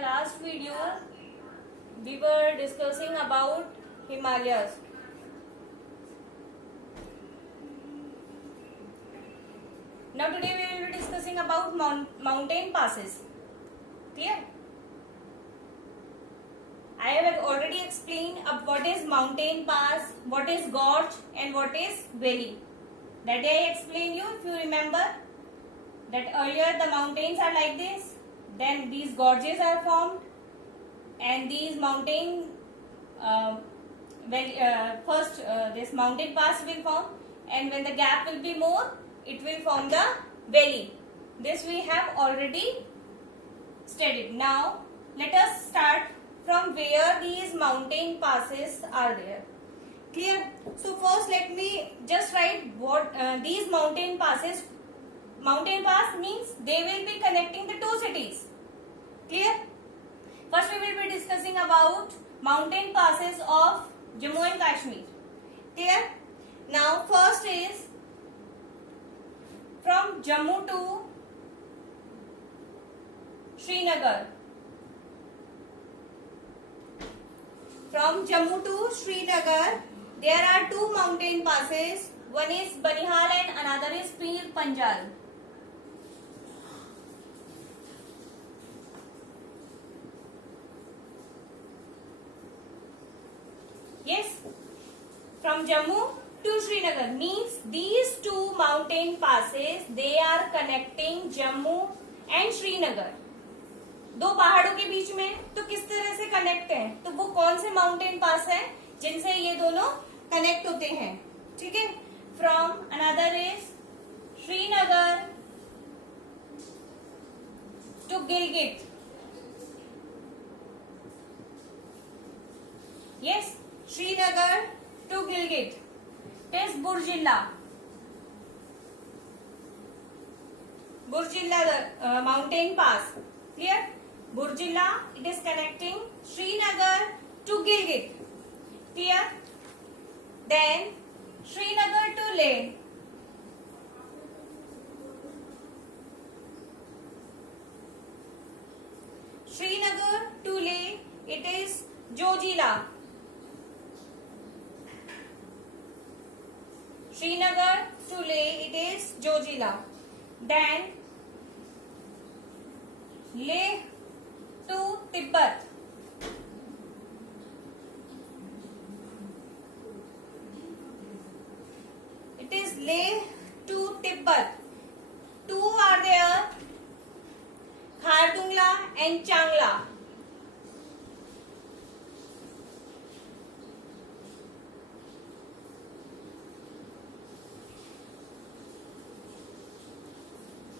last video we were discussing about Himalayas. Now today we will be discussing about mountain passes. Clear? I have already explained what is mountain pass, what is gorge and what is valley. That day I explained you, if you remember, that earlier the mountains are like this, then these gorges are formed, and these mountain this mountain pass will form, and when the gap will be more, it will form the valley. This we have already studied. Now let us start from where these mountain passes are there. Clear? So first let me just write what these mountain passes. Mountain pass means they will be connecting the two cities. Clear? First we will be discussing about mountain passes of Jammu and Kashmir. Clear? Now first is from Jammu to Srinagar. From Jammu to Srinagar, there are two mountain passes. One is Banihal and another is Pir Panjal. Yes, from Jammu to Srinagar means these two mountain passes, they are connecting Jammu and Srinagar. दो पहाड़ों के बीच में तो किस तरह से connect है, तो वो कौन से माउंटेन पास है जिनसे ये दोनों कनेक्ट होते हैं. ठीक है. From another is Srinagar to Gilgit. Yes, Srinagar to Gilgit. It is Burzila. Burzila mountain pass. Clear? Burjilla, it is connecting Srinagar to Gilgit. Clear? Then Srinagar to Leh. Srinagar to Leh, it is Jojila. Srinagar to Leh, it is Jojila. Then Leh to Tibet. It is Leh to Tibet. Two are there, Khardungla and Changla.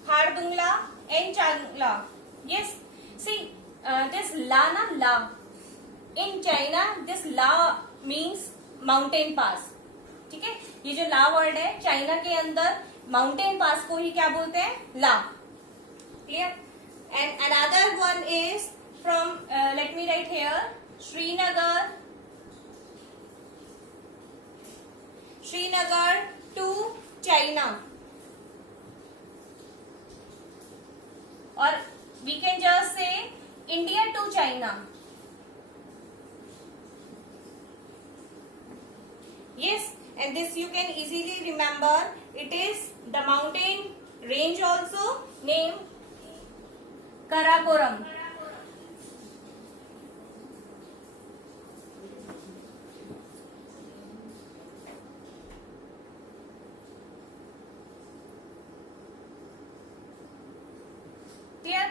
Khardungla and Changla. Yes, see. This la na la in China, this la means mountain pass. ठीक है. ये जो ला word है China के अंदर mountain pass को ही क्या बोलते हैं, la. Clear? And another one is from let me write here Srinagar to China, और we can just say India to China. Yes, and this you can easily remember. It is the mountain range also named Karakoram. Clear?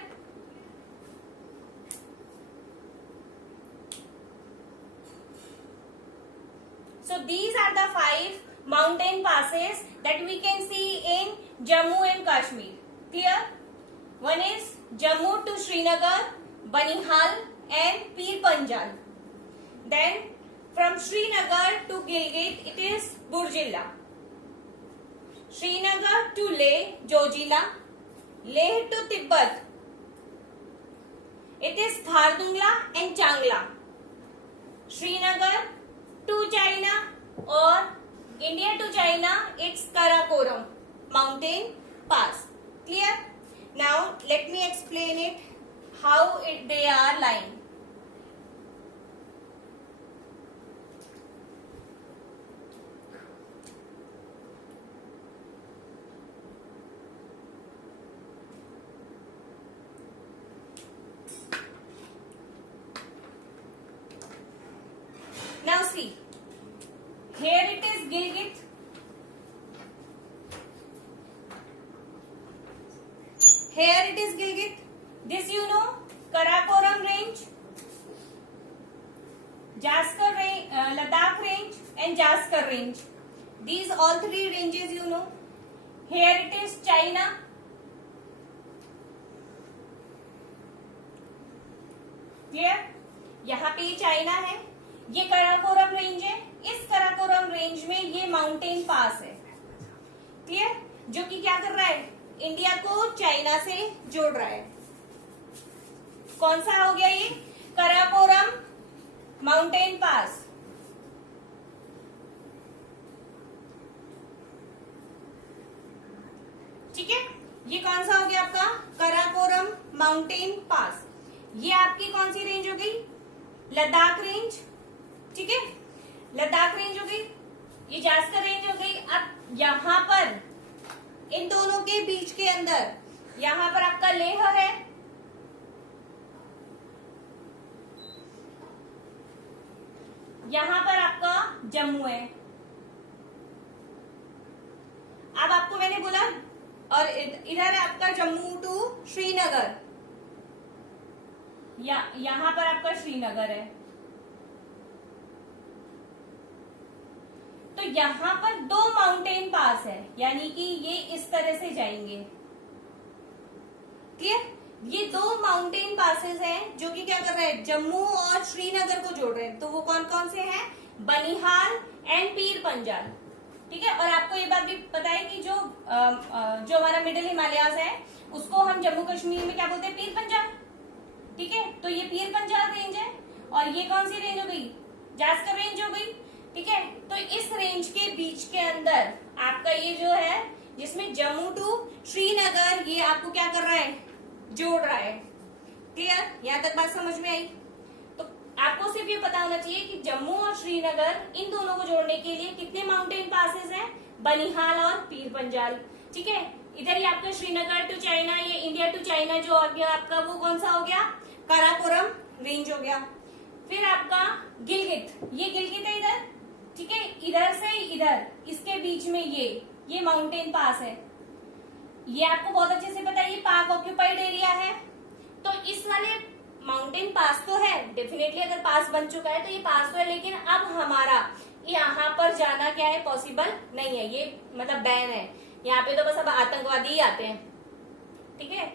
So these are the 5 mountain passes that we can see in Jammu and Kashmir. Clear? One is Jammu to Srinagar, Banihal and Pir Panjal. Then from Srinagar to Gilgit, it is Burjilla. Srinagar to Leh, Jojila. Leh to Tibet, it is Khardungla and Changla. Srinagar to China or India to China, it's Karakoram mountain pass. Clear? Now let me explain it how they are Now see, here it is Gilgit. Here it is Gilgit. This you know, Karakoram range, Jaskar range, Ladakh range and Jaskar range. These all three ranges you know. Here it is China. Clear? यहाँ पे China है, ये Karakoram range है. इस Karakoram range में ये mountain pass है. Clear? जो कि क्या कर रहा है, इंडिया को चाइना से जोड़ रहा है. कौन सा हो गया ये? कराकोरम माउंटेन पास. ठीक है, ये कौन सा हो गया आपका? कराकोरम माउंटेन पास. ये आपकी कौन सी रेंज हो गई? लद्दाख रेंज. ठीक है, लद्दाख रेंज हो गई, ये जास्कर रेंज हो गई. अब यहां पर इन दोनों के बीच के अंदर यहां पर आपका लेह है, यहां पर आपका जम्मू है. अब आपको मैंने बोला, और इधर आपका जम्मू टू श्रीनगर, यहां पर आपका श्रीनगर है. तो यहां पर दो माउंटेन पास है, यानी कि ये इस तरह से जाएंगे. क्लियर? ये दो माउंटेन पासेस हैं जो कि क्या कर रहे हैं, जम्मू और श्रीनगर को जोड़ रहे हैं. तो वो कौन कौन से हैं? बनिहाल एंड पीर पंजाल. ठीक है, और आपको ये बात भी पता है कि जो हमारा मिडिल हिमालयाज है उसको हम जम्मू कश्मीर में क्या बोलते हैं? पीर पंजाल. ठीक है, तो ये पीर पंजाल रेंज है, और ये कौन सी रेंज हो गई? जास्कर रेंज हो गई. ठीक है, तो इस रेंज के बीच के अंदर आपका ये जो है, जिसमें जम्मू टू श्रीनगर, ये आपको क्या कर रहा है? जोड़ रहा है. क्लियर? यहां तक बात समझ में आई? तो आपको सिर्फ ये पता होना चाहिए कि जम्मू और श्रीनगर, इन दोनों को जोड़ने के लिए कितने माउंटेन पासेस हैं? बनिहाल और पीर पंजाल. ठीक है, इधर ही आपका श्रीनगर टू चाइना, ये इंडिया टू चाइना जो आ गया आपका, वो कौन सा हो गया? काराकोरम रेंज हो गया. फिर आपका गिलगित, ये गिलगित है इधर. ठीक है, इधर से इधर, इसके बीच में ये माउंटेन पास है. ये आपको बहुत अच्छे से पता है, ये पाक ऑक्यूपाइड एरिया है. तो इस वाले माउंटेन पास तो है, डेफिनेटली अगर पास बन चुका है तो ये पास तो है, लेकिन अब हमारा यहाँ पर जाना क्या है? पॉसिबल नहीं है. ये मतलब बैन है. यहाँ पे तो बस अब आतंकवादी ही आते हैं. ठीक है,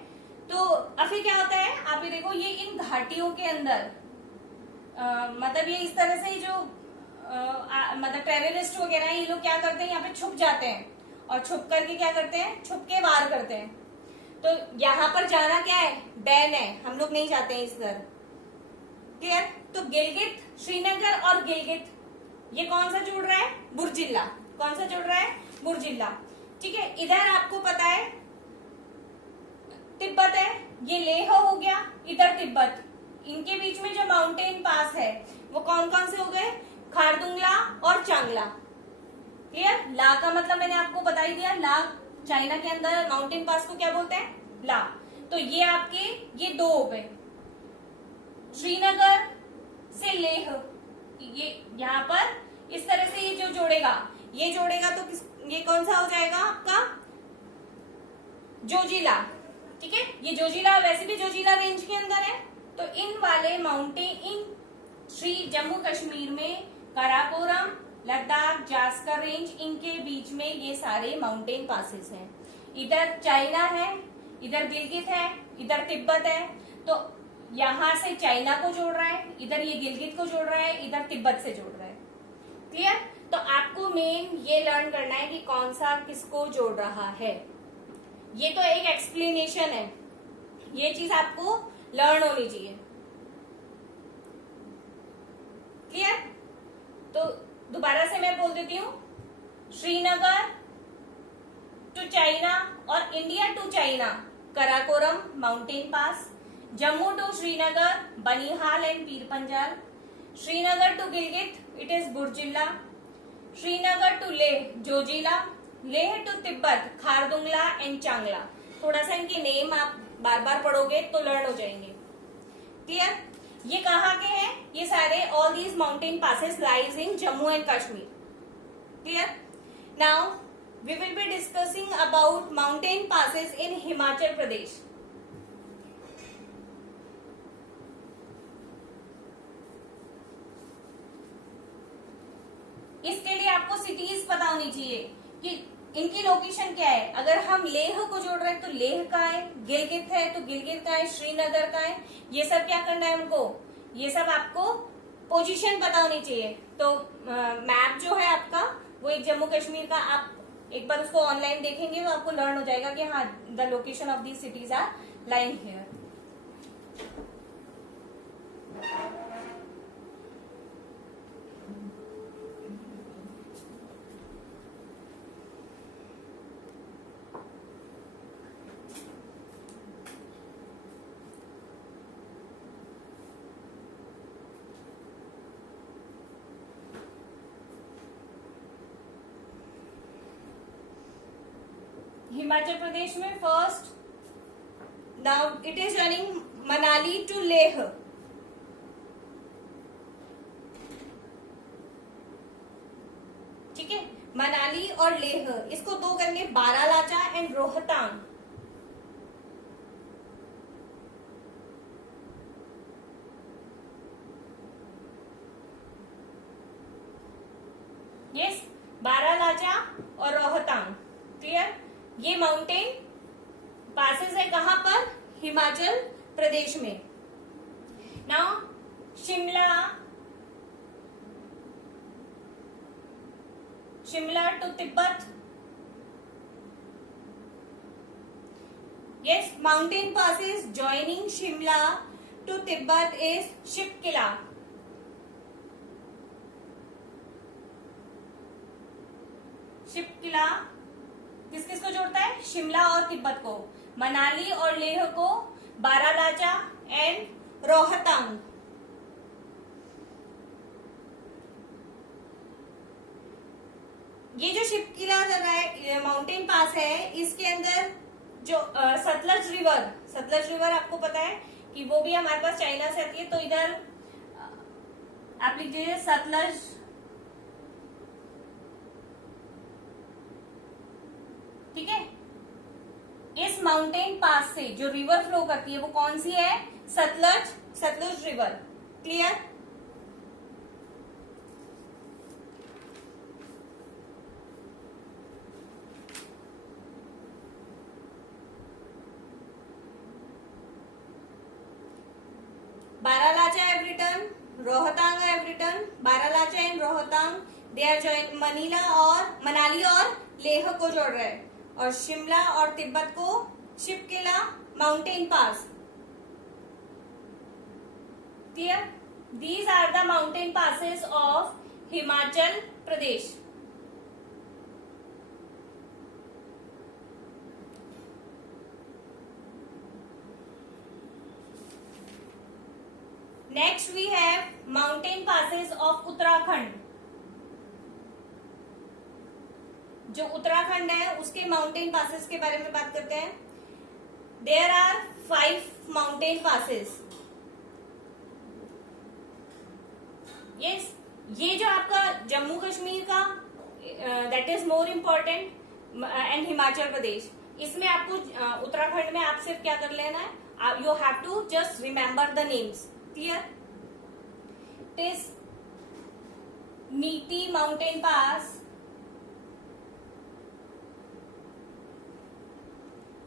तो अब फिर क्या होता है, आप ये देखो, ये इन घाटियों के अंदर मतलब ये इस तरह से जो मतलब टेररिस्ट वगैरह ये लोग क्या करते हैं, यहाँ पे छुप जाते हैं, और छुप करके क्या करते हैं? छुप के वार करते हैं. तो यहाँ पर जाना क्या है? बैन है. हम लोग नहीं जाते हैं इधर. क्लियर? तो गिलगित, श्रीनगर और गिलगित, ये कौन सा जोड़ रहा है? बुर्जिल्ला. कौन सा जोड़ रहा है? बुर्जिल्ला. ठीक है, इधर आपको पता है तिब्बत है, ये लेह हो गया, इधर तिब्बत. इनके बीच में जो माउंटेन पास है वो कौन कौन से हो गए? खारदुंगला और चांगला. क्लियर? ला का मतलब मैंने आपको बता ही दिया. ला चाइना के अंदर माउंटेन पास को क्या बोलते हैं? ला. तो ये आपके ये दो हो गए. श्रीनगर से लेह, ये यहाँ पर इस तरह से ये जो जोड़ेगा, ये जोड़ेगा तो ये कौन सा हो जाएगा आपका? जोजिला. ठीक है, ये जोजिला वैसे भी जोजिला रेंज के अंदर है. तो इन वाले माउंटेन, इन जम्मू कश्मीर में काराकोरम, लद्दाख, जास्कर रेंज, इनके बीच में ये सारे माउंटेन पासेस हैं. इधर चाइना है, इधर गिलगित है, इधर तिब्बत है. तो यहां से चाइना को जोड़ रहा है, इधर ये गिलगित को जोड़ रहा है, इधर तिब्बत से जोड़ रहा है. क्लियर? तो आपको मेन ये लर्न करना है कि कौन सा किसको जोड़ रहा है. ये तो एक एक्सप्लेनेशन है, ये चीज आपको लर्न होनी चाहिए. क्लियर? तो दोबारा से मैं बोल देती हूँ, श्रीनगर टू चाइना और India to China Karakoram mountain pass, Jammu to Srinagar Banihal and Pir Panjal, Srinagar to Gilgit it is Burzila, Srinagar to Leh Zojila, Leh to Tibet Khardungla and Changla. थोड़ा सा इनके नेम आप बार बार पढ़ोगे तो लर्न हो जाएंगे. क्लियर? ये कहाँ के हैं? ये सारे all these mountain passes lies in Jammu and Kashmir. Clear? Now we will be discussing about mountain passes in Himachal Pradesh. इसके लिए आपको सिटीज पता होनी चाहिए कि इनकी लोकेशन क्या है. अगर हम लेह को जोड़ रहे हैं तो लेह का है, गिलगित है तो गिलगित का है, श्रीनगर का है. ये सब क्या करना है उनको, ये सब आपको पोजीशन पता होनी चाहिए. तो मैप जो है आपका वो एक जम्मू कश्मीर का, आप एक बार उसको ऑनलाइन देखेंगे तो आपको लर्न हो जाएगा कि हाँ the location of these cities are lying here. Himachal Pradesh में first, now it is running Manali to Leh. ठीक है, मनाली और लेह, इसको दो करेंगे बारालाचा एंड रोहतांग. यस, बारालाचा और रोहतांग. क्लियर? ये माउंटेन पासेस है कहां पर? हिमाचल प्रदेश में. Now Shimla, Shimla to Tibet. Yes, mountain passes joining Shimla to Tibet is Shipkila. Shipkila किस किस को जोड़ता है? शिमला और तिब्बत को. मनाली और लेह को बारालाचा एंड रोहतांग. ये जो शिपकिला माउंटेन पास है, इसके अंदर जो सतलज रिवर आपको पता है कि वो भी हमारे पास चाइना से आती है. तो इधर आप लिख दीजिए सतलज. ठीक है, इस माउंटेन पास से जो रिवर फ्लो करती है वो कौन सी है? Sutlej river. Clear? Baralacha I have written, Rohtang I have written. Baralacha and Rohtang they are join. Manali और लेह को जोड़ रहे हैं, और शिमला और तिब्बत को Shipkila mountain pass. Clear? These are the mountain passes of Himachal Pradesh. Next we have mountain passes of Uttarakhand. जो उत्तराखंड है उसके माउंटेन पासेस के बारे में बात करते हैं. There are 5 mountain passes. Yes, ये जो आपका जम्मू कश्मीर का that is more important, and Himachal Pradesh, इसमें आपको उत्तराखंड में आप सिर्फ क्या कर लेना है, you have to just remember the names. Clear? It is Niti mountain pass,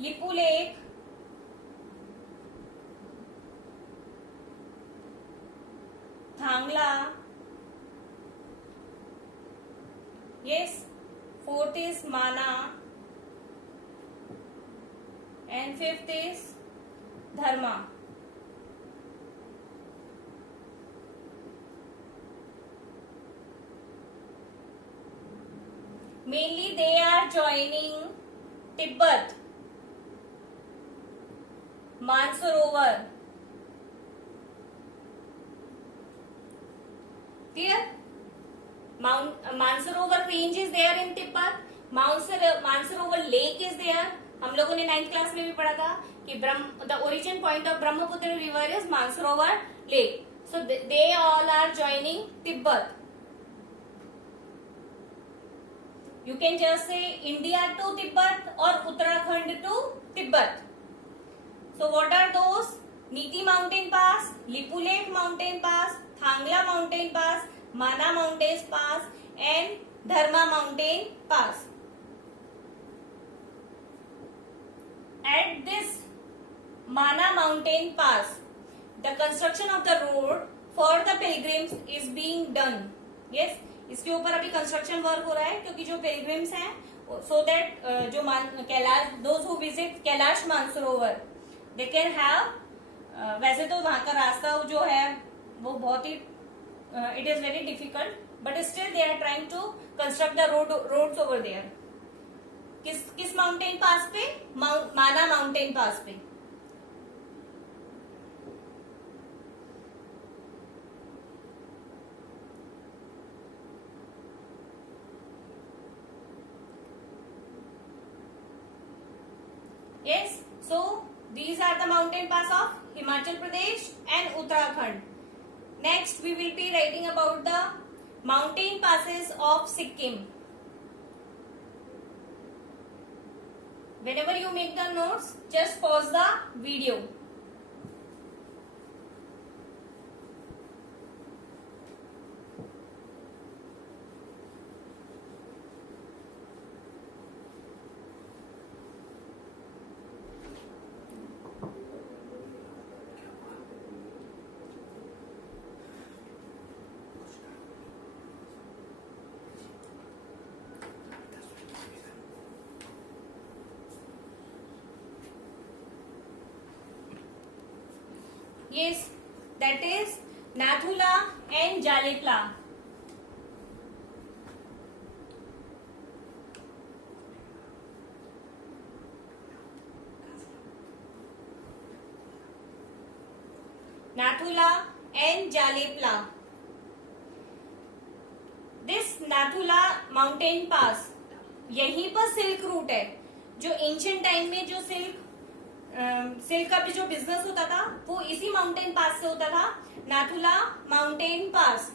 Lipulekh, Thangla. Yes, 4th is Mana and 5th is Dharma. Mainly they are joining Tibet, Mansarovar. Clear? Mansarovar range is there in Tibet. Mansarovar lake is there. हम लोगों ने 9th class में भी पढ़ा था कि the origin point of Brahmaputra river is Mansarovar lake. So they all are joining Tibet. You can just say India to Tibet or Uttarakhand to Tibet. So what are those? Niti Mountain Pass, Lipulekh Mountain Pass, Thangla Mountain Pass, Mana Mountain Pass and Dharma Mountain Pass. At this Mana Mountain Pass, the construction of the road for the pilgrims is being done. Yes, इसके ऊपर अभी construction work हो रहा है क्योंकि जो pilgrims हैं so that जो Kailash those who visit Kailash Mansarovar they can have वैसे तो वहां का रास्ता जो है वो बहुत ही it is very difficult but still they are trying to construct the roads over there. किस माउंटेन पास पे? माना माउंटेन पास पे. Yes, so these are the mountain pass of Himachal Pradesh and Uttarakhand. Next, we will be writing about the mountain passes of Sikkim. Whenever you make the notes, just pause the video. Yes, that is Nathula and Jalipla. Nathula and Jalipla. This Nathula mountain pass, यहीं पर silk route है. जो ancient time में जो silk का भी जो business होता था वो इसी माउंटेन पास से होता था. Nathula mountain pass.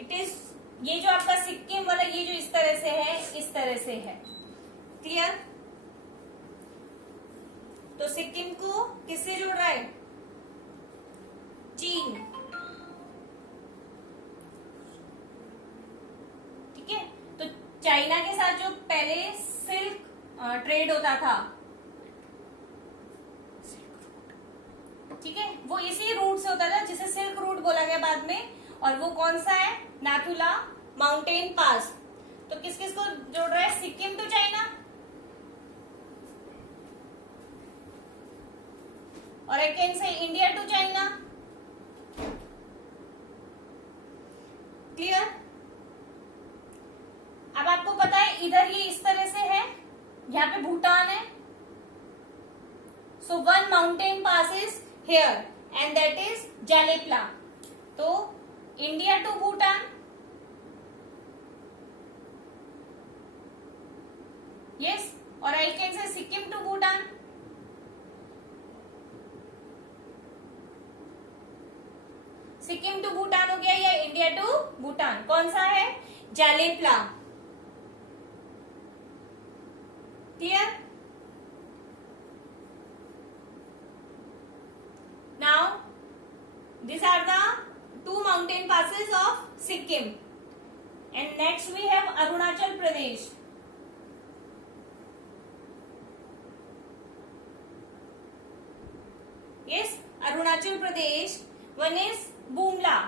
It is ये जो आपका सिक्किम वाला ये जो इस तरह से है, इस तरह से है. क्लियर? तो सिक्किम को किससे जोड़ रहा है? चीन. ठीक है. तो चाइना के साथ जो पहले सिल्क ट्रेड होता था, ठीक है, वो इसी रूट से होता था जिसे सिल्क रूट बोला गया बाद में. और वो कौन सा है? Nathula mountain pass. तो किस किस को जोड़ रहा है? सिक्किम टू चाइना और I can say India to China. Clear? अब आपको पता है इधर ये इस तरह से है, यहाँ पे भूटान है. So one mountain pass is here and that is Jelepla. तो इंडिया टू भूटान, यस, और I can say Sikkim to Bhutan. Sikkim to Bhutan हो गया या इंडिया टू भूटान. कौन सा है? Jelepla. Clear? Now these are the two mountain passes of Sikkim. And next we have Arunachal Pradesh. Yes, Arunachal Pradesh. One is Bumla.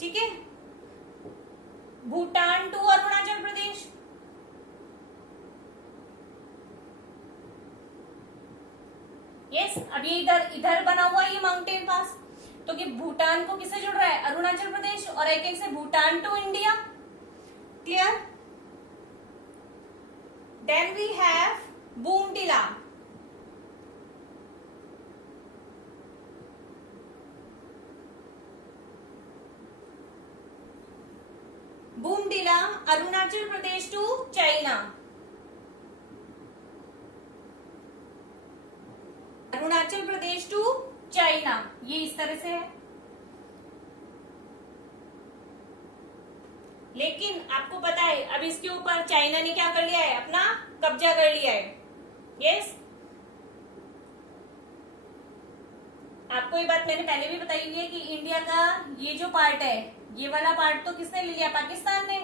ठीक है. Bhutan to Arunachal Pradesh. Yes, अब ये इधर बना हुआ ये माउंटेन पास. तो कि भूटान को किससे जुड़ रहा है? अरुणाचल प्रदेश. और I can say Bhutan to India. Clear? Then we have Bomdila. टिला Arunachal Pradesh to China, Arunachal Pradesh to China, ये इस तरह से है। लेकिन आपको पता है अब इसके ऊपर चाइना ने क्या कर लिया है, अपना कब्जा कर लिया है। यस, आपको ये बात मैंने पहले भी बताई हुई है कि इंडिया का ये जो पार्ट है, ये वाला पार्ट तो किसने ले लिया, पाकिस्तान ने,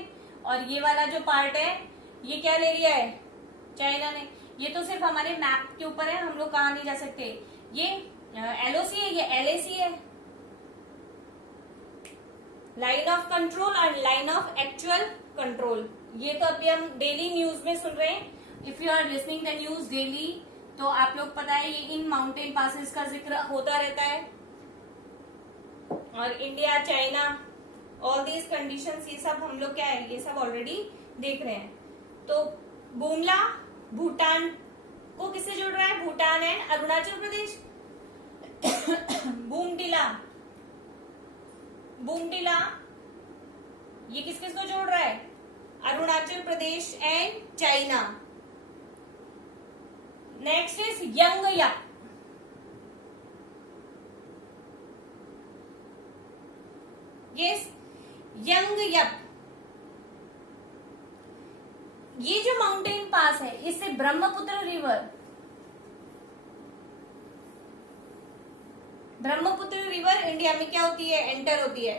और ये वाला जो पार्ट है ये क्या ले लिया है, चाइना ने। ये तो सिर्फ हमारे मैप के ऊपर है, हम लोग कहाँ नहीं जा सकते। ये एलओसी है, ये एलएसी है, लाइन ऑफ कंट्रोल और लाइन ऑफ एक्चुअल कंट्रोल। ये तो अभी हम डेली न्यूज में सुन रहे हैं। If you are listening the news daily, तो आप लोग पता है ये इन माउंटेन पासेस का जिक्र होता रहता है। और India, China, all these conditions, ये सब हम लोग क्या है, ये सब ऑलरेडी देख रहे हैं। तो बुमला भूटान को किससे जोड़ रहा है, भूटान एंड अरुणाचल प्रदेश। बूमडिला, बूमडिला ये किस किस को जोड़ रहा है, Arunachal Pradesh and China. Next is Yangyap, yes Yangyap. ये जो माउंटेन पास है इससे ब्रह्मपुत्र रिवर इंडिया में क्या होती है, एंटर होती है।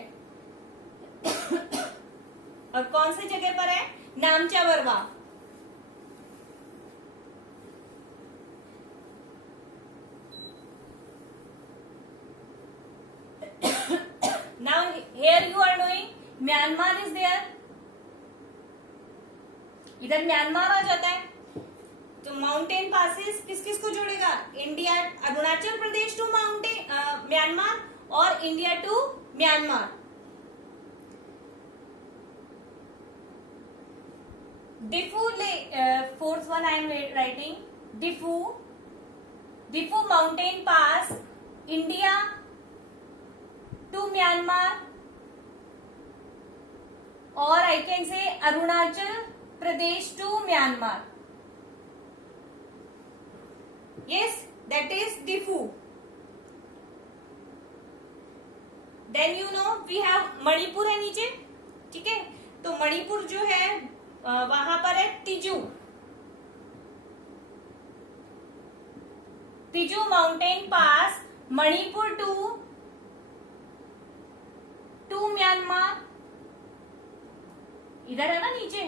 और कौन सी जगह पर है, Namcha Barwa. Now here you are knowing Myanmar is there, इधर म्यांमार आ जाता है। तो माउंटेन पासेस किस किस को जोड़ेगा, India, Arunachal Pradesh to Myanmar और India to Myanmar. Diphu, fourth one I am writing, Diphu mountain pass India to Myanmar, और I can say Arunachal Pradesh to Myanmar. Yes, that is Diffu. Then you know we have Manipur है नीचे, ठीक है। तो मणिपुर जो है वहां पर है Tiju, Tiju mountain pass Manipur to Myanmar, इधर है ना नीचे,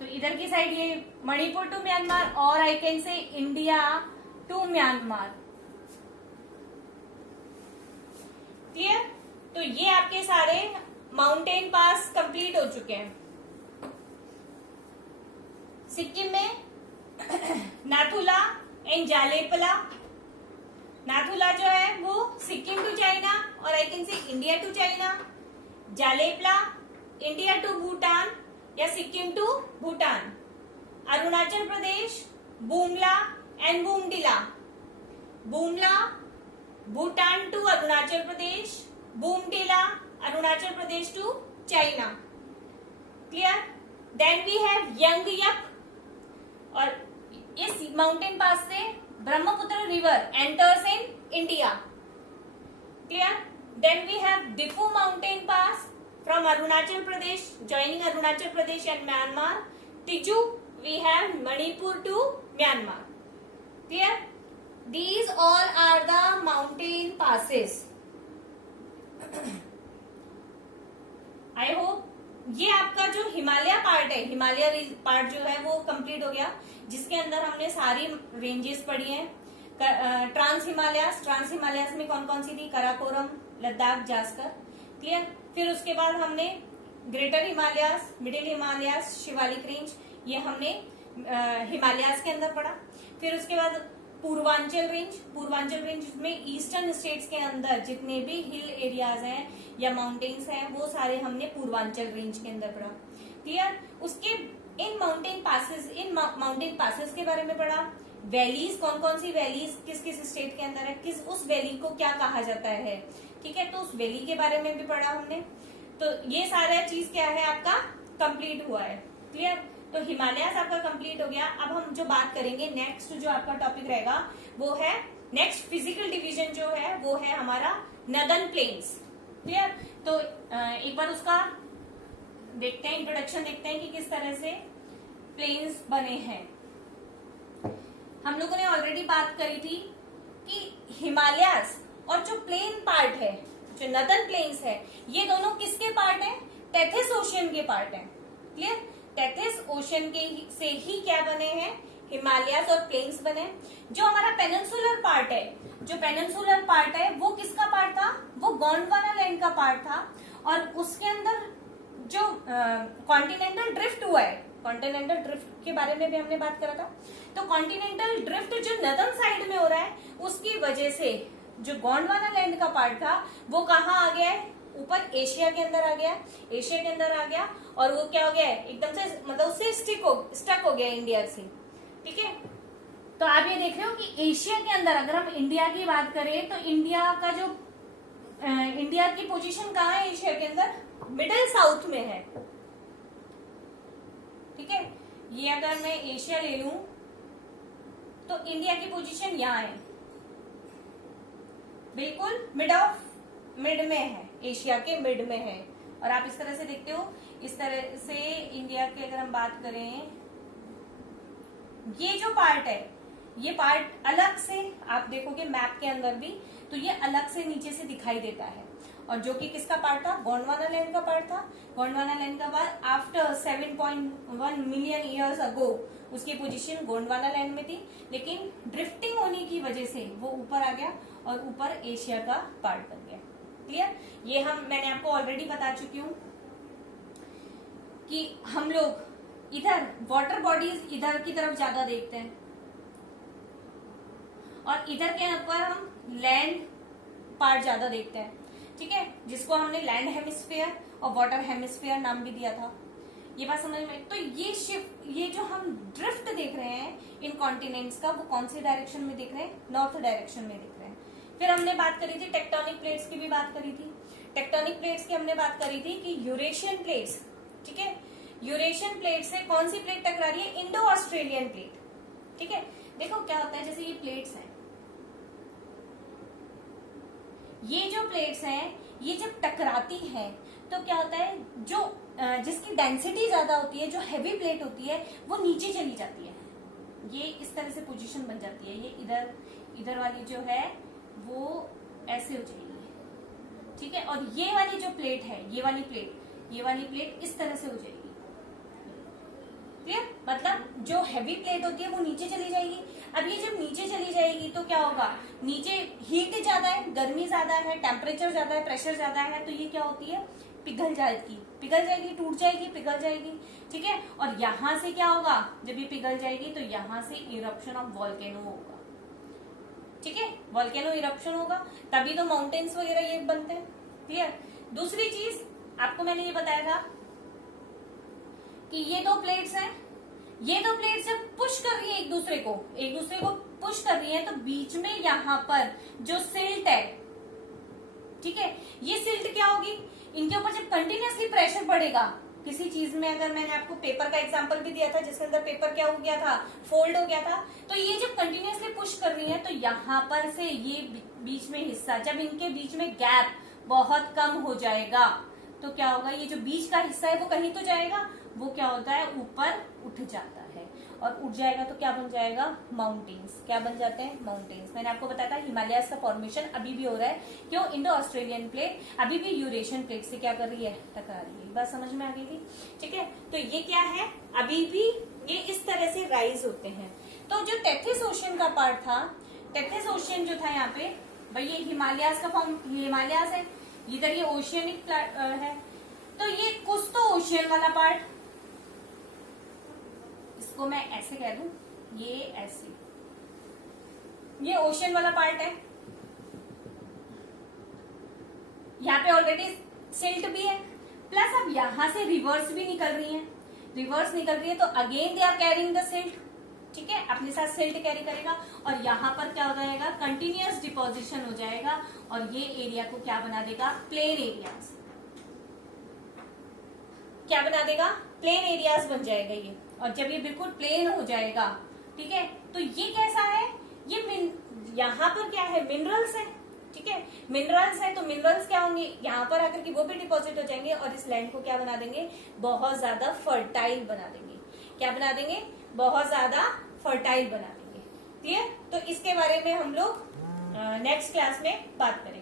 तो इधर की साइड ये मणिपुर टू म्यांमार, और I can say India to Myanmar. Clear. तो ये आपके सारे माउंटेन पास कंप्लीट हो चुके हैं। सिक्किम में नाथुला एंड जालेपला। नाथुला जो है वो सिक्किम टू चाइना, और I can say India to China. Jelepla India to Bhutan या Sikkim to Bhutan. Arunachal Pradesh Bumla and Bomdila, Bumla Bhutan to Arunachal Pradesh, Bomdila Arunachal Pradesh to China. Clear. Then we have Yangyap, और इस माउंटेन पास से Brahmaputra river enters in India. Clear. Then we have Diphu mountain pass from Arunachal Pradesh, joining Arunachal Pradesh and Myanmar. Tiju, we have Manipur to Myanmar. Clear? These all are the mountain passes. I hope ये आपका जो Himalaya part है, Himalaya part जो है वो complete हो गया, जिसके अंदर हमने सारी रेंजेस पढ़ी हैं। ट्रांस हिमालयास में कौन कौन सी थी, कराकोरम, लद्दाख, जास्कर। क्लियर। फिर उसके बाद हमने greater Himalayas, middle Himalayas, Shivalik range, ये हमने हिमालयास के अंदर पढ़ा। फिर उसके बाद पूर्वांचल रेंज में ईस्टर्न स्टेट्स के अंदर जितने भी हिल एरियाज हैं या माउंटेन्स हैं वो सारे हमने पूर्वांचल रेंज के अंदर पढ़ा। क्लियर। उसके इन माउंटेन पासेस के बारे में पढ़ा। वैलीज, कौन कौन सी वैलीज किस किस स्टेट के अंदर है, किस उस वैली को क्या कहा जाता है, ठीक है। तो उस वैली के बारे में भी पढ़ा हमने। तो ये सारा चीज क्या है आपका कंप्लीट हुआ है। क्लियर? तो हिमालयाज आपका कंप्लीट हो गया। अब हम जो बात करेंगे नेक्स्ट, जो आपका टॉपिक रहेगा वो है नेक्स्ट फिजिकल डिवीजन जो है वो है हमारा नदर्न प्लेन्स। क्लियर? तो एक बार उसका देखते हैं, इंट्रोडक्शन देखते हैं कि किस तरह से प्लेन्स बने हैं। हम लोगों ने ऑलरेडी बात करी थी कि हिमालयाज और जो प्लेन पार्ट है, जो नदर्न प्लेन्स है, ये दोनों किसके पार्ट है? टेथिस ओशियन के पार्ट है। क्लियर? टेथिस ओशियन के से ही क्या बने हैं? हिमालयाज और प्लेन्स बने। जो हमारा पेनिनसुलर पार्ट है, जो पेनिनसुलर पार्ट है वो किसका पार्ट था? वो गोंडवाना लैंड का पार्ट था। और उसके अंदर जो कॉन्टिनेंटल ड्रिफ्ट हुआ है, कॉन्टिनेंटल ड्रिफ्ट के बारे में भी हमने बात करा था। तो कॉन्टिनेंटल ड्रिफ्ट जो नदर्न साइड में हो रहा है, उसकी वजह से जो गोंडवाना लैंड का पार्ट था वो कहाँ आ गया है? ऊपर एशिया के अंदर आ गया, एशिया के अंदर आ गया। और वो क्या हो गया है? एकदम से मतलब उससे स्टक हो गया इंडिया से। ठीक है? तो आप ये देख रहे हो कि एशिया के अंदर अगर हम इंडिया की बात करें तो इंडिया का जो इंडिया की पोजीशन कहाँ है एशिया के अंदर? मिडिल साउथ में है। ठीक है? ये अगर मैं एशिया ले लूं तो इंडिया की पोजीशन यहां है, बिल्कुल मिड में है, एशिया के मिड में है। और आप इस तरह से देखते हो, इस तरह से इंडिया की अगर हम बात करें, ये जो पार्ट है, ये पार्ट अलग से आप देखोगे मैप के अंदर भी, तो ये अलग से नीचे से दिखाई देता है। और जो कि किसका पार्ट था? गोंडवाना लैंड का पार्ट था। गोंडवाना लैंड का part after 7.1 million years ago उसकी पोजीशन गोंडवाना लैंड में थी, लेकिन ड्रिफ्टिंग होने की वजह से वो ऊपर आ गया और ऊपर एशिया का पार्ट बन गया। क्लियर? ये मैंने आपको ऑलरेडी बता चुकी हूं कि हम लोग इधर वाटर बॉडीज इधर की तरफ ज्यादा देखते हैं और इधर के ऊपर हम लैंड पार्ट ज्यादा देखते हैं। ठीक है? जिसको हमने लैंड हेमिस्फीयर और वाटर हेमिस्फीयर नाम भी दिया था। ये बात समझ में? तो ये जो हम ड्रिफ्ट देख रहे हैं इन कॉन्टिनेंट्स का, वो कौन से डायरेक्शन में देख रहे हैं? नॉर्थ डायरेक्शन में देख रहे हैं। फिर हमने बात करी थी टेक्टोनिक प्लेट्स की भी बात करी थी। टेक्टोनिक प्लेट्स की हमने बात करी थी कि यूरेशियन प्लेट्स, ठीक है, यूरेशियन प्लेट से कौन सी प्लेट टकरा रही है? Indo Australian plate. ठीक है? देखो क्या होता है, जैसे ये प्लेट्स हैं, ये जो प्लेट्स हैं ये जब टकराती हैं तो क्या होता है, जो जिसकी डेंसिटी ज्यादा होती है, जो हैवी प्लेट होती है, वो नीचे चली जाती है। ये इस तरह से पोजीशन बन जाती है। ये इधर वाली जो है वो ऐसे हो जाएगी। ठीक है? और ये वाली जो प्लेट है, ये वाली प्लेट इस तरह से हो जाएगी। क्लियर? मतलब जो हैवी प्लेट होती है वो नीचे चली जाएगी। अब ये जब नीचे चली जाएगी तो क्या होगा? नीचे हीट ज्यादा है, गर्मी ज्यादा है, टेम्परेचर ज्यादा है, प्रेशर ज्यादा है, तो ये क्या होती है? पिघल जाएगी, टूट जाएगी, पिघल जाएगी। ठीक है? और यहां से क्या होगा? जब ये पिघल जाएगी तो यहां से इरप्शन ऑफ वॉल्केनो होगा। ठीक है? वॉल्केनो इरप्शन होगा, तभी तो माउंटेन्स वगैरह ये बनते हैं। क्लियर? दूसरी चीज आपको मैंने ये बताया था कि ये दो प्लेट्स हैं, ये दो प्लेट्स जब पुश कर रही है एक दूसरे को पुश कर रही है, तो बीच में यहां पर जो सिल्ट है, ठीक है, ये सिल्ट क्या होगी? इनके ऊपर जब कंटिन्यूअसली प्रेशर पड़ेगा किसी चीज में, अगर मैंने आपको पेपर का एग्जांपल भी दिया था जिसके अंदर पेपर क्या हो गया था? फोल्ड हो गया था। तो ये जब कंटिन्यूअसली पुश कर रही है तो यहाँ पर से ये बीच में हिस्सा, जब इनके बीच में गैप बहुत कम हो जाएगा तो क्या होगा? ये जो बीच का हिस्सा है वो कहीं तो जाएगा, वो क्या होता है? ऊपर उठ जाता है। और उठ जाएगा तो क्या बन जाएगा? माउंटेन्स। क्या बन जाते हैं? माउंटेन्स। मैंने आपको बताया था हिमालयाज का फॉर्मेशन अभी भी हो रहा है। क्यों? इंडो ऑस्ट्रेलियन प्लेट अभी भी यूरेशियन प्लेट से क्या कर रही है? टकरा रही है। बात समझ में आ गई थी? ठीक है? तो ये क्या है? अभी भी ये इस तरह से राइज होते हैं। तो जो टेथिस ओशियन का पार्ट था, टेथिस ओशियन जो था यहाँ पे, भाई ये हिमालयाज का फॉर्म, हिमालयाज है, इधर ये ओशियनिक है, तो ये कुछ तो ओशियन वाला पार्ट, इसको मैं ऐसे कह दूं, ये ऐसे, ये ओशियन वाला पार्ट है। यहाँ पे ऑलरेडी सिल्ट भी है, प्लस अब यहां से रिवर्स भी निकल रही है, तो again they are carrying the silt. ठीक है? अपने साथ सिल्ट कैरी करेगा और यहाँ पर क्या हो जाएगा? कंटिन्यूअस डिपोजिशन हो जाएगा और ये एरिया को क्या बना देगा? Plain areas. क्या बना देगा, प्लेन एरियाज बन जाएगा ये। और जब ये बिल्कुल प्लेन हो जाएगा, ठीक है, तो ये कैसा है, ये यहाँ पर क्या है, मिनरल्स है, ठीक है, मिनरल्स है, तो मिनरल्स क्या होंगे, यहाँ पर आकर के वो भी डिपॉजिट हो जाएंगे और इस लैंड को क्या बना देंगे, बहुत ज्यादा फर्टाइल बना देंगे। क्या बना देंगे, बहुत ज्यादा फर्टाइल बना देंगे। क्लियर? तो इसके बारे में हम लोग नेक्स्ट क्लास में बात करेंगे।